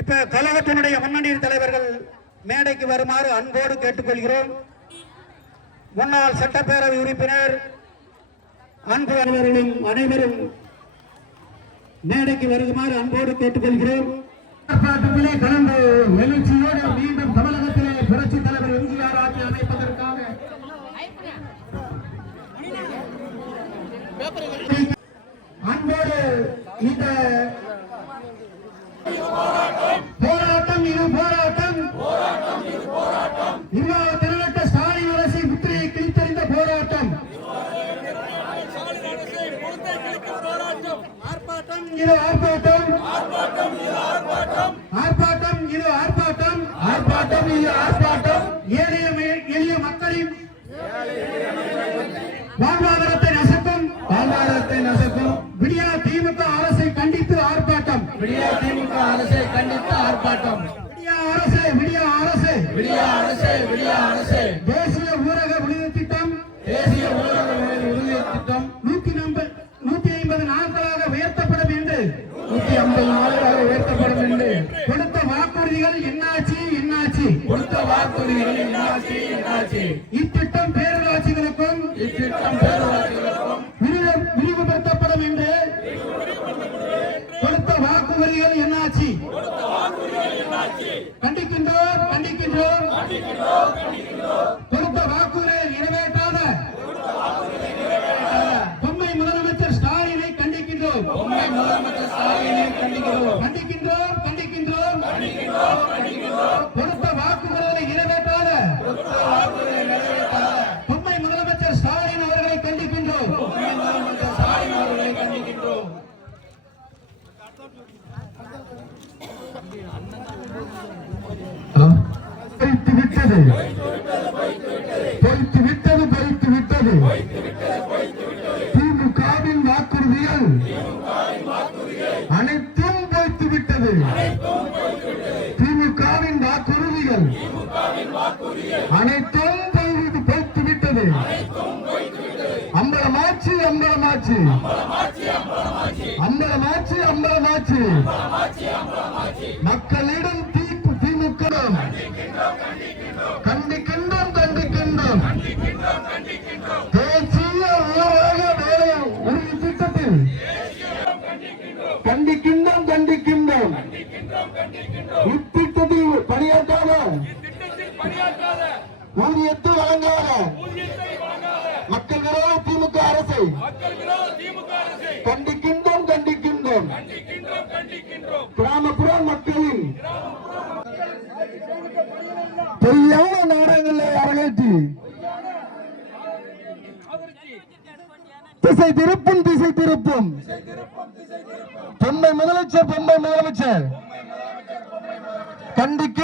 இப்ப கழகத்தினுடைய முன்னணி தலைவர்கள் மேடைக்கு வருமாறு அன்போடு கேட்டுக்கொள்கிறோம். முன்னாள் சட்டப்பேரவை உறுப்பினர் அன்பு அவர்களும் அனைவரும் மேடைக்கு வருமாறு அன்போடு கேட்டுக்கொள்கிறோம். ஆர்ப்பாட்டத்திலே கலந்து எழுச்சியோடு மீண்டும் தமிழகத்திலே புரட்சி தலைவர் எம்ஜிஆர் ஆட்சி அமைப்பதற்காக அன்போடு இந்த போராட்டம் இது போராட்டம் திருநட்ட ஸ்டாலின் அரசை முத்திரையை கிழித்தறிந்த போராட்டம். ஆர்ப்பாட்டம் இது ஆர்ப்பாட்டம், ஆர்ப்பாட்டம் இது ஆர்ப்பாட்டம், ஆர்ப்பாட்டம் இது ஆர்ப்பாட்டம். எளிய மக்களின் வாழ்வாதாரத்தை நசுக்கும், வாழ்வாதாரத்தை நசுக்கும் விடியா திமுக அரசை கண்டித்து ஆர்ப்பாட்டம், விடியா திமுக அரசை கண்டித்து ஆர்ப்பாட்டம். விடியா அரசு, விடியா அரசு, விடியா அரசு, விடியா அரசு. தேசிய ஊரக விடுதலை திட்டம், தேசிய ஊரக விடுதலை திட்டம் 150 நாட்களாக உயர்த்தப்படும் என்று, 150 நாட்களாக உயர்த்தப்படும் என்று கொடுத்த வாக்குறுதிகள் என்னாச்சு, என்னாச்சு? கொடுத்த வாக்குறுதிகள் என்னாச்சு, என்னாச்சு? இத்திட்டம் பேரூராட்சிகளுக்கும், இத்திட்டம் பேரூராட்சிகளுக்கும் விரிவுபடுத்தப்படும் என்று கொடுத்த வாக்குறுதிகள் என்னாச்சு? கண்டிக்கின்றோம், கண்டிக்கின்றோம். கொடுத்த வாக்குறுதியை நிறைவேற்றாத பொம்மை முதலமைச்சர் ஸ்டாலினை கண்டிக்கின்றோம், பொம்மை முதலமைச்சர் ஸ்டாலினை கண்டிக்கின்றோம், கண்டிக்கின்றோம், கண்டிக்கின்றோம். கொடுத்த வாக்குறுதியை நிறைவேற்றாத பொம்மை முதலமைச்சர் ஸ்டாலின் அவர்களை கண்டிக்கின்றோம், பொம்மை முதலமைச்சர் ஸ்டாலின் அவர்களை கண்டிக்கின்றோம். பொய்த்து விட்டது, பொய்த்து விட்டது, பொய்த்து விட்டது. திமுகவின் வாக்குறுதிகள் அனைத்தும் பொய்த்து விட்டது. திமுகவின் வாக்குறுதிகள் அனைத்தும் பொய்த்து விட்டது. அம்பலமாச்சு, அம்பலமாச்சு, அம்பலமாச்சு, அம்பலமாச்சு. மக்களிடம் திமுக கண்டிக்கின்றோம், கண்டிக்கின்றோம். தேசிய ஊரக வேலை உறுதி திட்டத்தில் கண்டிக்கின்றோம், கண்டிக்கின்றோம். இத்திட்டத்தில் பணியாற்றாத, ஊதியத்தை வழங்காத மக்கள் விரோத திமுக அரசை கண்டிக்கின்றோம், கண்டிக்கின்றோம். கிராமப்புற மக்களின் பொய்யான நாடகங்களை அரங்கேற்றி திசை திருப்பும், திசை திருப்பும். பொம்மை முதலமைச்சர், பொம்மை முதலமைச்சர் கண்டிக்க